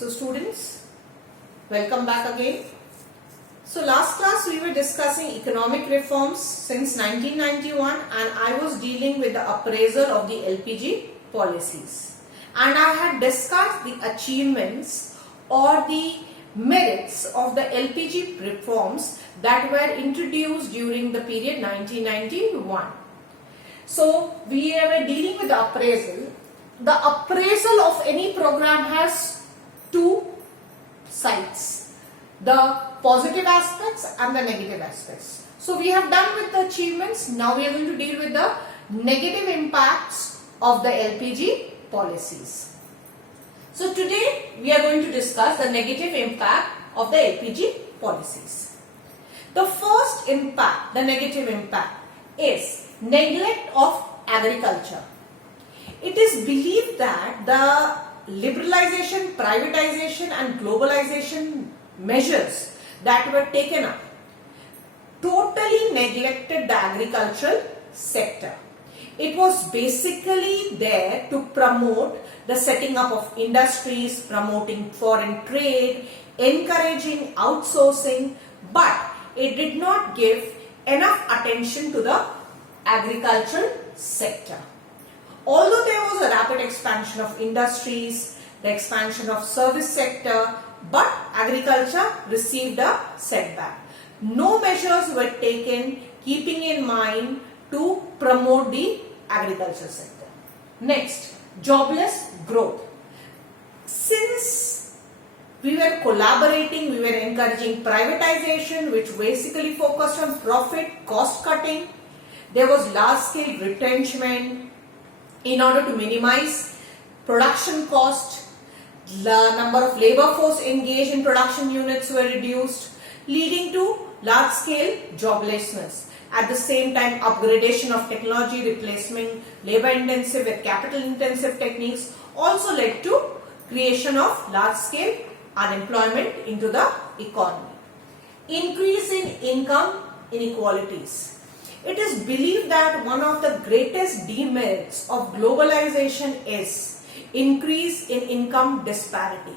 So students, welcome back again. So last class we were discussing economic reforms since 1991 and I was dealing with the appraisal of the LPG policies. And I had discussed the achievements or the merits of the LPG reforms that were introduced during the period 1991. So we were dealing with the appraisal. The appraisal of any program has two sides, the positive aspects and the negative aspects. So we have done with the achievements. Now we are going to deal with the negative impacts of the LPG policies. So today we are going to discuss the negative impact of the LPG policies. The first impact, the negative impact, is neglect of agriculture. It is believed that the liberalization, privatization and globalization measures that were taken up totally neglected the agricultural sector. It was basically there to promote the setting up of industries, promoting foreign trade, encouraging outsourcing, but it did not give enough attention to the agricultural sector. Although there was a rapid expansion of industries, the expansion of service sector, but agriculture received a setback. No measures were taken keeping in mind to promote the agriculture sector. Next, jobless growth. Since we were collaborating, we were encouraging privatization, which basically focused on profit, cost cutting. There was large scale retrenchment in order to minimize production cost. The number of labor force engaged in production units were reduced, leading to large scale joblessness. At the same time, upgradation of technology, replacement labor intensive with capital intensive techniques also led to creation of large scale unemployment into the economy. Increase in income inequalities. It is believed that one of the greatest demerits of globalization is increase in income disparity.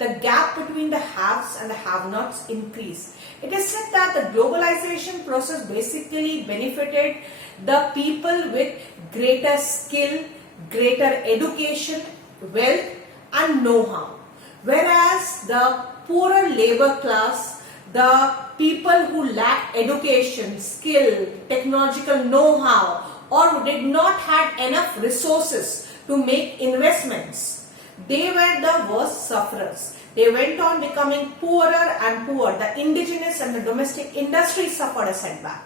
The gap between the haves and the have-nots increase. It is said that the globalization process basically benefited the people with greater skill, greater education, wealth and know-how. Whereas the poorer labor class, the people who lacked education, skill, technological know-how or did not have enough resources to make investments, they were the worst sufferers. They went on becoming poorer and poorer. The indigenous and the domestic industry suffered a setback.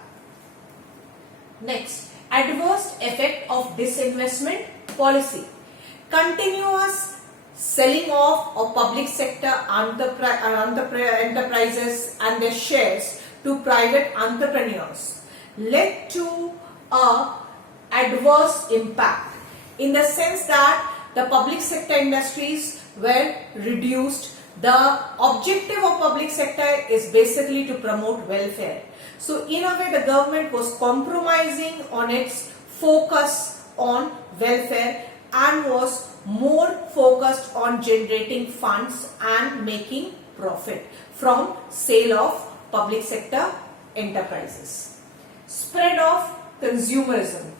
Next, adverse effect of disinvestment policy. Continuous selling off of public sector enterprises and their shares to private entrepreneurs led to a adverse impact in the sense that the public sector industries were reduced. The objective of public sector is basically to promote welfare. So in a way the government was compromising on its focus on welfare and was more focused on generating funds and making profit from sale of public sector enterprises. Spread of consumerism.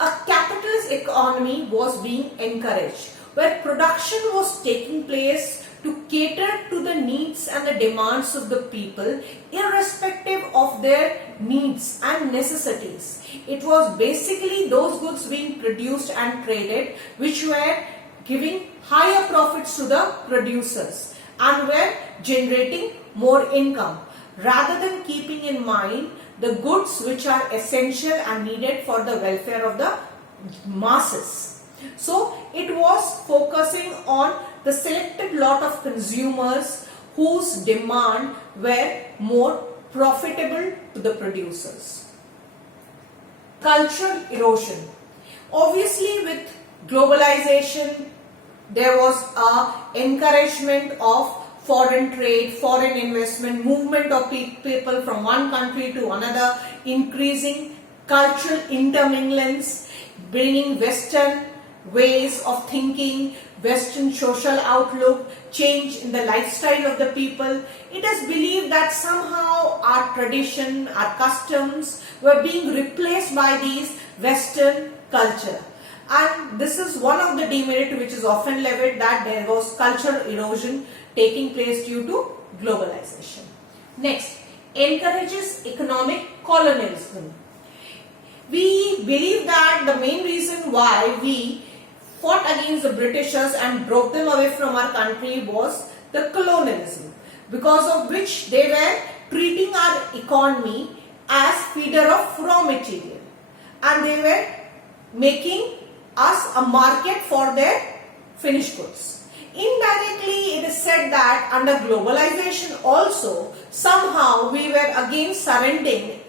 A capitalist economy was being encouraged where production was taking place to cater to the needs and the demands of the people irrespective of their needs and necessities. It was basically those goods being produced and traded which were giving higher profits to the producers and were generating more income rather than keeping in mind the goods which are essential and needed for the welfare of the masses. So it was focusing on the selected lot of consumers whose demand were more profitable to the producers. Cultural erosion. Obviously with globalization there was a encouragement of foreign trade, foreign investment, movement of people from one country to another, increasing cultural interminglance, bringing Western ways of thinking, Western social outlook, change in the lifestyle of the people. It is believed that somehow our tradition, our customs were being replaced by these Western culture. And this is one of the demerit which is often levied, that there was cultural erosion taking place due to globalization. Next, encourages economic colonialism. We believe that the main reason why we fought against the Britishers and drove them away from our country was the colonialism, because of which they were treating our economy as feeder of raw material, and they were making us a market for their finished goods. Indirectly, it is said that under globalization also, somehow we were again surrendering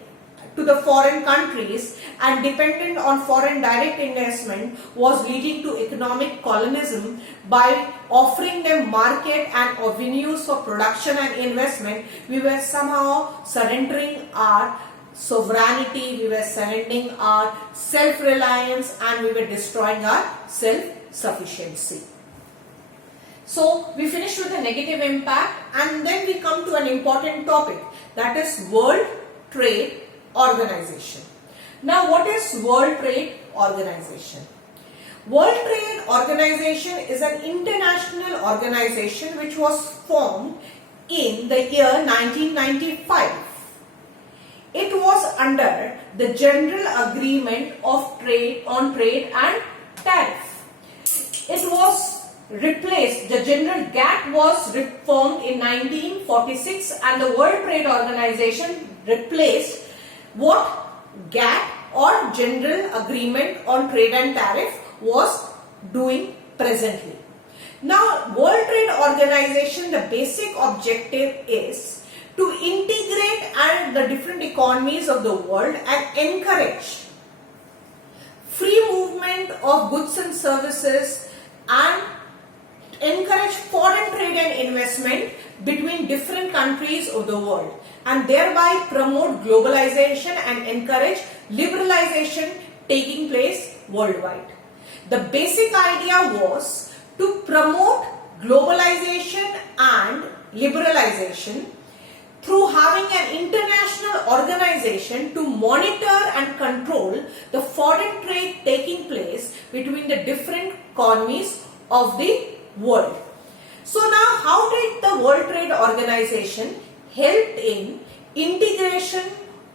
to the foreign countries and dependent on foreign direct investment was leading to economic colonialism. By offering them market and avenues for production and investment, we were somehow surrendering our sovereignty, we were surrendering our self-reliance, and we were destroying our self-sufficiency. So we finished with the negative impact, and then we come to an important topic, that is World Trade Organization. Now, what is World Trade Organization? World Trade Organization is an international organization which was formed in the year 1995. It was under the General Agreement of Trade on Trade and Tariff. It was replaced, the General GATT was reformed in 1946, and the World Trade Organization replaced what GATT or General Agreement on Trade and Tariff was doing presently. Now, World Trade Organization, the basic objective is to integrate the different economies of the world and encourage free movement of goods and services and encourage foreign trade and investment between different countries of the world, and thereby promote globalization and encourage liberalization taking place worldwide. The basic idea was to promote globalization and liberalization through having an international organization to monitor and control the foreign trade taking place between the different economies of the world. So now, how did the World Trade Organization help in integration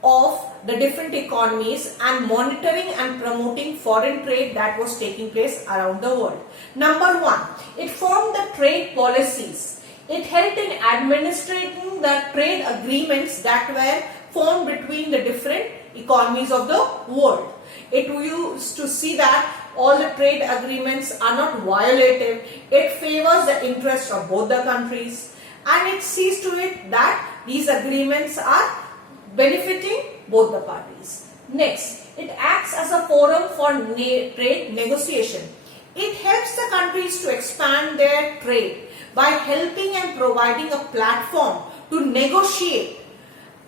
of the different economies and monitoring and promoting foreign trade that was taking place around the world? Number one, it formed the trade policies. It helped in administrating the trade agreements that were formed between the different economies of the world. It used to see that all the trade agreements are not violative. It favors the interest of both the countries, and it sees to it that these agreements are benefiting both the parties. Next, it acts as a forum for trade negotiation. It helps the countries to expand their trade by helping and providing a platform to negotiate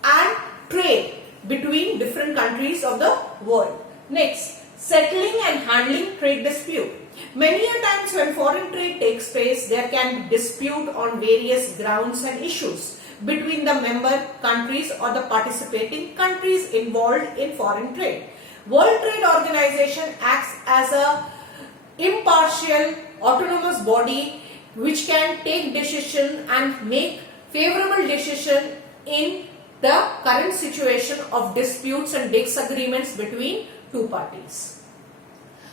and trade between different countries of the world. Next, settling and handling trade dispute. Many a times when foreign trade takes place, there can be dispute on various grounds and issues between the member countries or the participating countries involved in foreign trade. World Trade Organization acts as a impartial, autonomous body which can take decision and make favorable decision in the current situation of disputes and disagreements between two parties.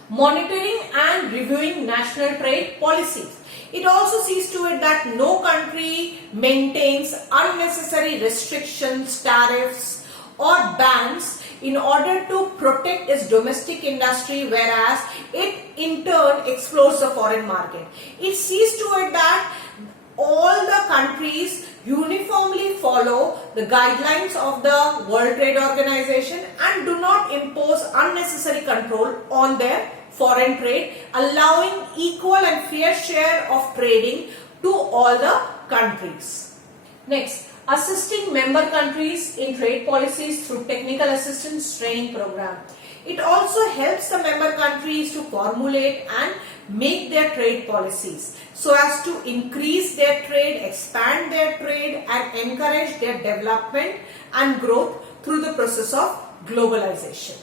Monitoring and reviewing national trade policies. It also sees to it that no country maintains unnecessary restrictions, tariffs or bans in order to protect its domestic industry, whereas it in turn explores the foreign market. It sees to it that all the countries uniformly follow the guidelines of the World Trade Organization and do not impose unnecessary control on their foreign trade, allowing equal and fair share of trading to all the countries. Next, assisting member countries in trade policies through technical assistance training program. It also helps the member countries to formulate and make their trade policies so as to increase their trade, expand their trade and encourage their development and growth through the process of globalization.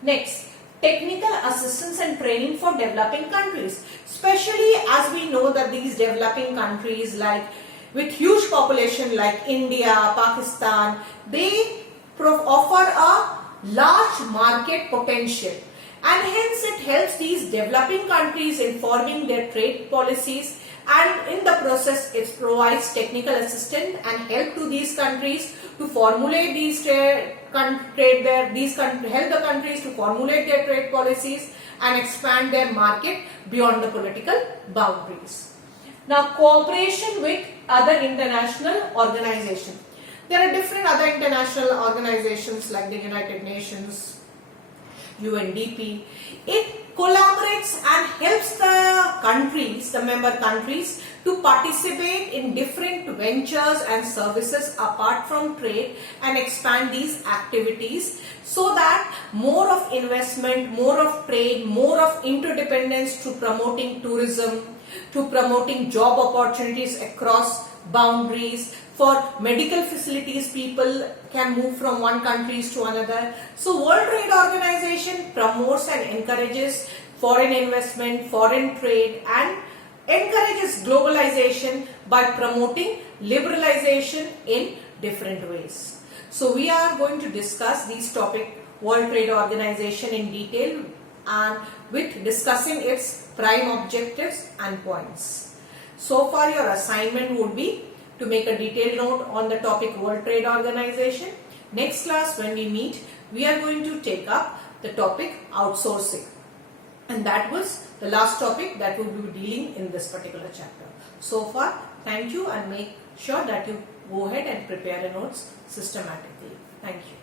Next, technical assistance and training for developing countries, especially as we know that these developing countries like with huge population like India, Pakistan, they offer a large market potential, and hence it helps these developing countries in forming their trade policies, and in the process it provides technical assistance and help to these countries to formulate these help the countries to formulate their trade policies and expand their market beyond the political boundaries. Now, cooperation with other international organizations. There are different other international organizations like the United Nations, UNDP. It collaborates and helps the countries, the member countries, to participate in different ventures and services apart from trade and expand these activities so that more of investment, more of trade, more of interdependence to promoting tourism, to promoting job opportunities across boundaries. For medical facilities, people can move from one country to another. So World Trade Organization promotes and encourages foreign investment, foreign trade, and encourages globalization by promoting liberalization in different ways. So we are going to discuss these topic World Trade Organization in detail and with discussing its prime objectives and points. So far your assignment would be to make a detailed note on the topic World Trade Organization. Next class when we meet, we are going to take up the topic outsourcing. And that was the last topic that we will be dealing in this particular chapter. So far, thank you, and make sure that you go ahead and prepare the notes systematically. Thank you.